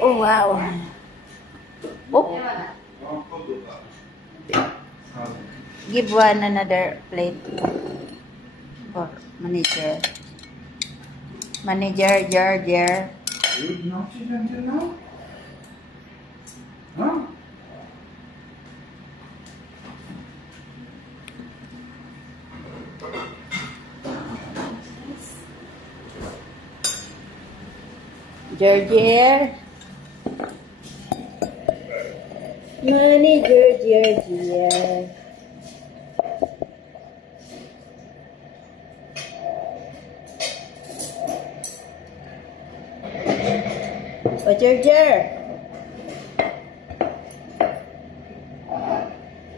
Oh, wow. Oh. Give one another plate for manager. Manager, Jar. You not eat until now? Huh? Jar. Manager, Jar. Oh, Jar.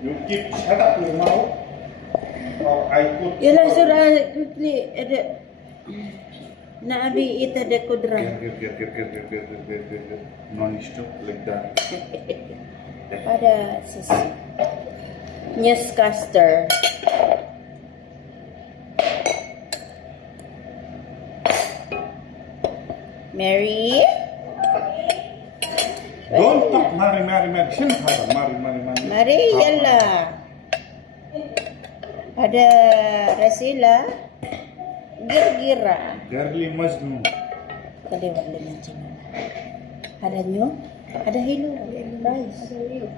You keep shut up your mouth. Or I put. Yala sura quickly ada naabi ita de kudra. Get. Non-stop like that. Ada sis newscaster. Mary. Don't talk, Mary. Shouldn't have Mary. Mari yalla. Ada Rasila. Gira. Girly Majnun. Kaliwat lang yan. Ada nyo? Ada hilo. Rice. Ada hilo.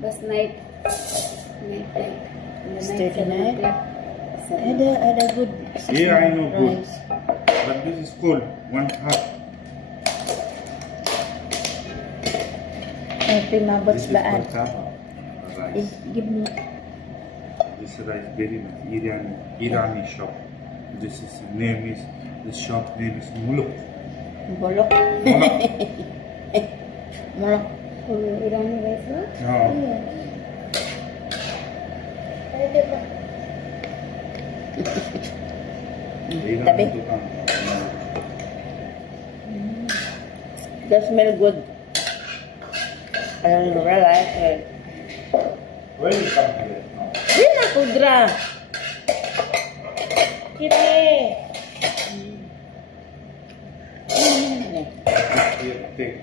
Last night. Yesterday night. Ada good. Here I know good. Rice. But this is cold. 1/2. Primabot This is baan. for rice. Give me. This rice very nice. Irani shop. This shop name is Muluk. Bolok. Molok. Irani rice ba? No. Pwede ba? Irani Tabi. dukan. That smell good. I don't realize it. Where you come here? No. Di na kudra. Kite. Here, take.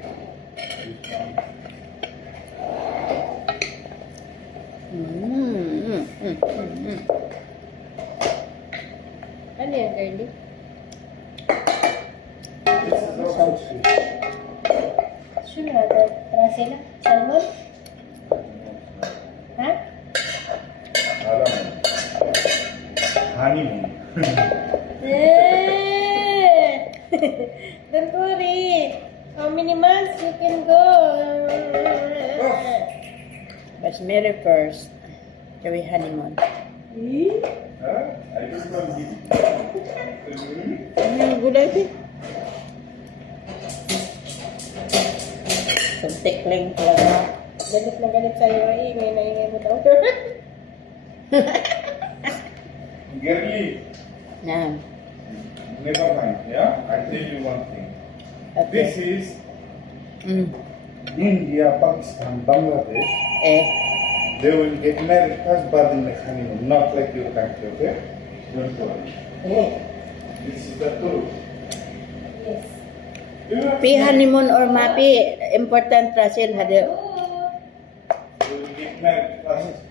Ano yan, girly? This is also sweet. Sure, Rasila? Salmon? Ha? Alam mo. Honeymoon. Don't worry. How many months you can go? Let's marry first. Shall we honeymoon? Huh? I just don't give it. Ano yung gulay di? Kuntik lang talaga. Galit na galit sa'yo. Ingay na ingay mo daw. Girly, Na. never mind. Yeah, I tell you one thing. This Okay. is Mm. India, Pakistan, Bangladesh. They will get married first, but in the honeymoon, not like your country. Okay? Don't worry. This is the truth. Yes. You know, Pi honeymoon or mapi, important Russell hada. they will get married first.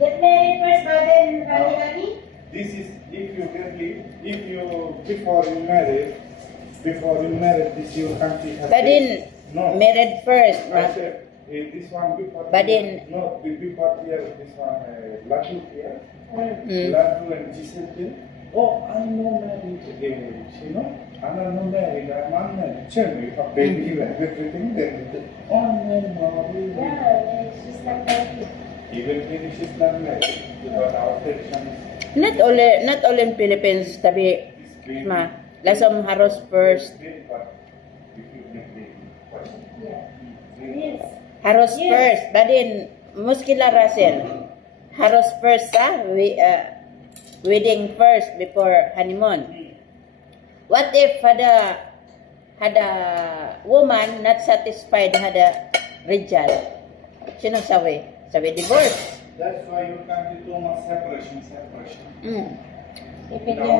Get married first, but then honey. This is before you marry, this your country has. Badin No. married first, I ma. said, this one before. Badin. No, before here, this one, Laddu here. Mm. Laddu and Giselle. Oh, I'm not married again. You know, I'm not married. I'm unmarried. Tell me, if a baby like everything, then oh, no, no. Yeah, she's not happy. Even if she's not married, because our tradition is Not all in Philippines tabi this baby. ma. Lasom haros first. Very bad. If you get baby first. Yeah. Very Yes. Haros Yes. first. Badin muskila Russell. Haros first sa wedding first before honeymoon. What if hada woman not satisfied hada Rijal? Sino sabi? Sabi divorce. That's why your country too much separation.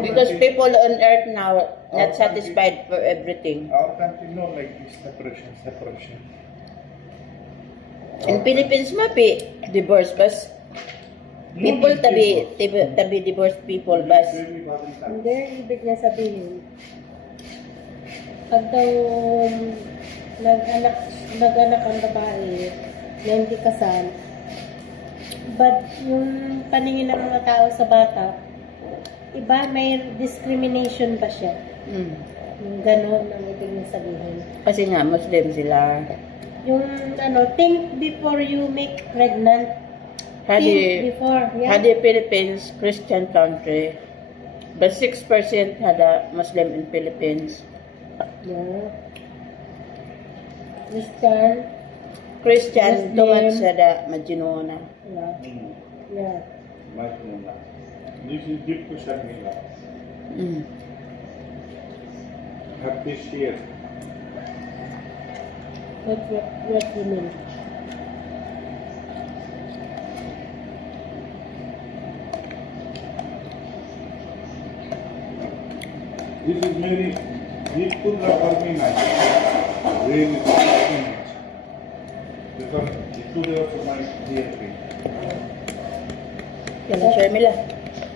Because people on earth now not satisfied for everything. Our country no like this separation. In Philippines mapi divorce bas people tabi divorced people bas. Hindi, ibig niya sabihin, pag daw nag-anak ang babae na hindi kasal, but yung paningin ng mga tao sa bata, iba, may discrimination ba siya? Yung gano'n ang ibig niya sabihin. Kasi nga Muslim sila. Yung think before you make pregnant. Had Before, the Philippines Christian country, but 6% had a Muslim in Philippines. Yeah. Christian, Muslim. tumat sada majinuna. Yeah. Yeah. This is deep question nila. Have this here. What you mean? This is very beautiful for me nice. Really nice. Because it today also my dear friend. Yan ang share nila.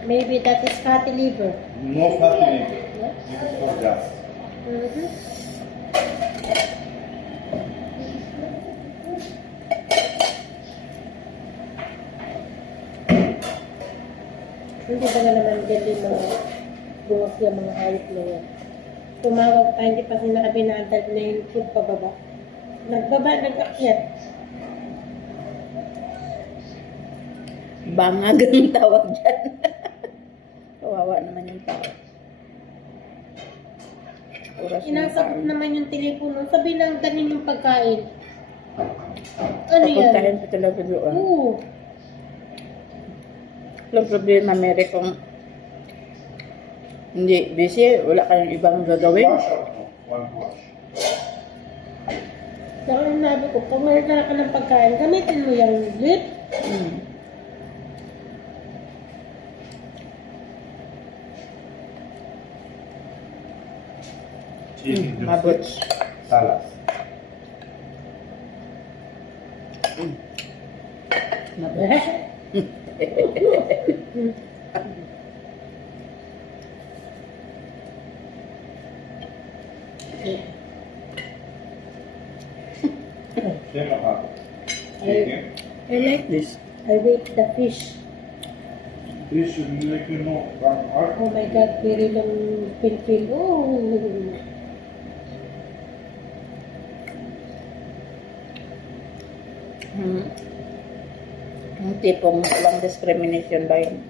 Maybe that is fatty liver. No fatty liver. Yeah. This is for gas. Hindi ba nga naman gali mga buwas yung mga hayop na yan? Tumawag pa, hindi pa sinabi na antad na yung tube pababa. Nag-akyat. Bangag ang tawag dyan. Kawawa naman yung tao. Oras na Inasagot tayo. naman yung telepono. Sabi lang ganin yung pagkain. Ano yan? Papuntahin ko talaga doon. Oo. Walang problema, Mary, kung hindi busy, wala ka ng ibang gagawin. Wash or no? One wash. Saka yung nabi ko, kung meron ka ng pagkain, gamitin mo yung lip. Mabuts. Salas. Mabuts. Then what? Chicken. I like this. I wait the fish. This should make you know from art. Oh my God, very long pin-pin. Oh. Yung tipong walang discrimination ba yun?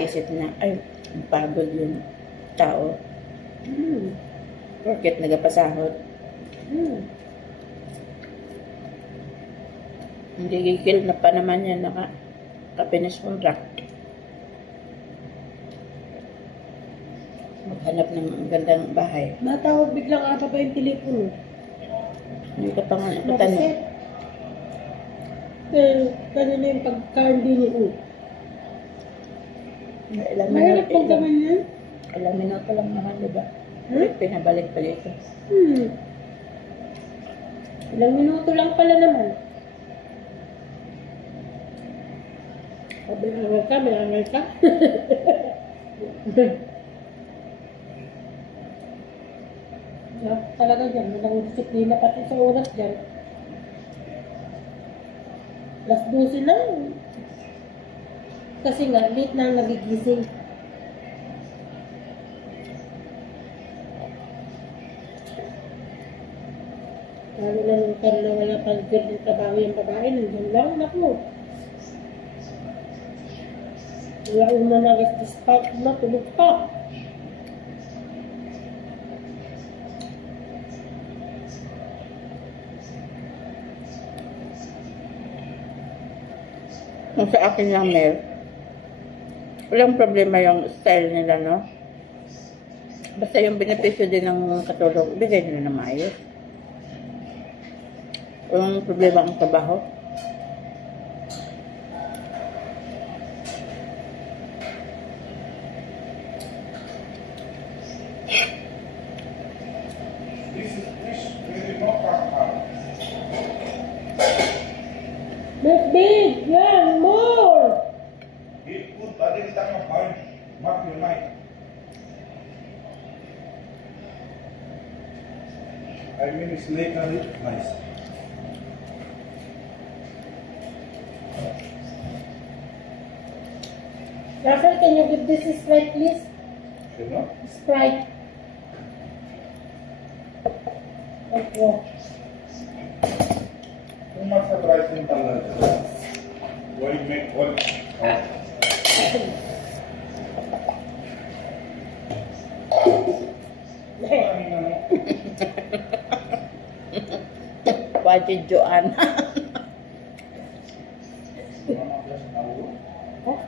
Isip na, ay, pagod yung tao. Porket nagapasahod. Hindi gigil na pa naman yan naka-finish contract. Maghanap ng gandang bahay. Matawag biglang apa pa yung telepono. Hindi ka pa nga natanong. Kanina yung pagka-hindi niyo. Ilang Mahirap pong minuto, gawin yan. ilang minuto lang naman, diba? Hmm? Pinabalik pa dito. Ilang minuto lang pala naman. Sabi, may angal ka. Talaga dyan, walang disiplina pati sa oras dyan. Alas 12 na. Kasi nga, late na nagigising. Lalo na nung time na wala pang ng trabaho yung babae, nandun lang, naku. Wala una nag-start na, tulog pa. Kung sa akin lang, Mel, walang problema yung style nila, no? Basta yung benepisyo din ng katulog, ibigay nila na maayos. Walang problema ang trabaho. Yan, more! Eat food, tadi kita ngapain? Makan main. I mean, it's late and it's nice. Rafael, can you give this a Sprite, please? You know? Sprite. Okay. Too much surprise in Bangladesh. Why make all? Wajib Joanna. Huh?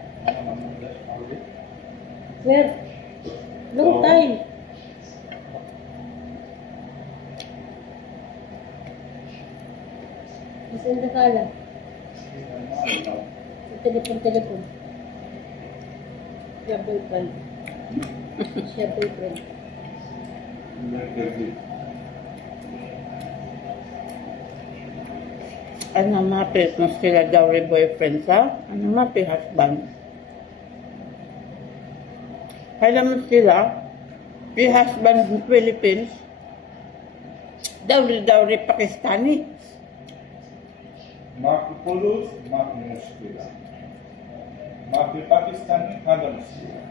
Where? Long time. It's in the car. Telepon. Your boyfriend. Your boyfriend. Ano mapit mo sila dowry boyfriend sa? Ano mapit husband? Alam mo sila, yung husband ng Philippines, dowry Pakistani. Maaf Polus, maaf Muskila. Maaf Pakistani, ada Muskila.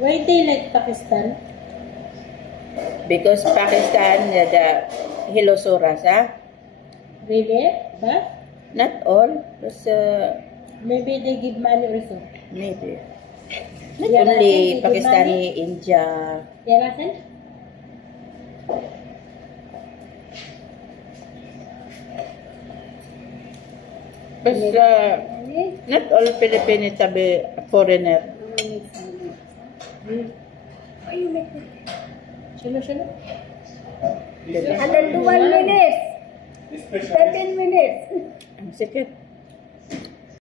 Why they like Pakistan? Because Pakistan the Hilosuras, ha? Really? But Not all, but maybe they give money also. maybe. Not Yeah, only they give Pakistani, India. Yeah, Rafael? But not all Filipino tabi foreigner. Why you make it? Shalo. This is Under 1 minute. Especially 13 minutes. Ang sikit.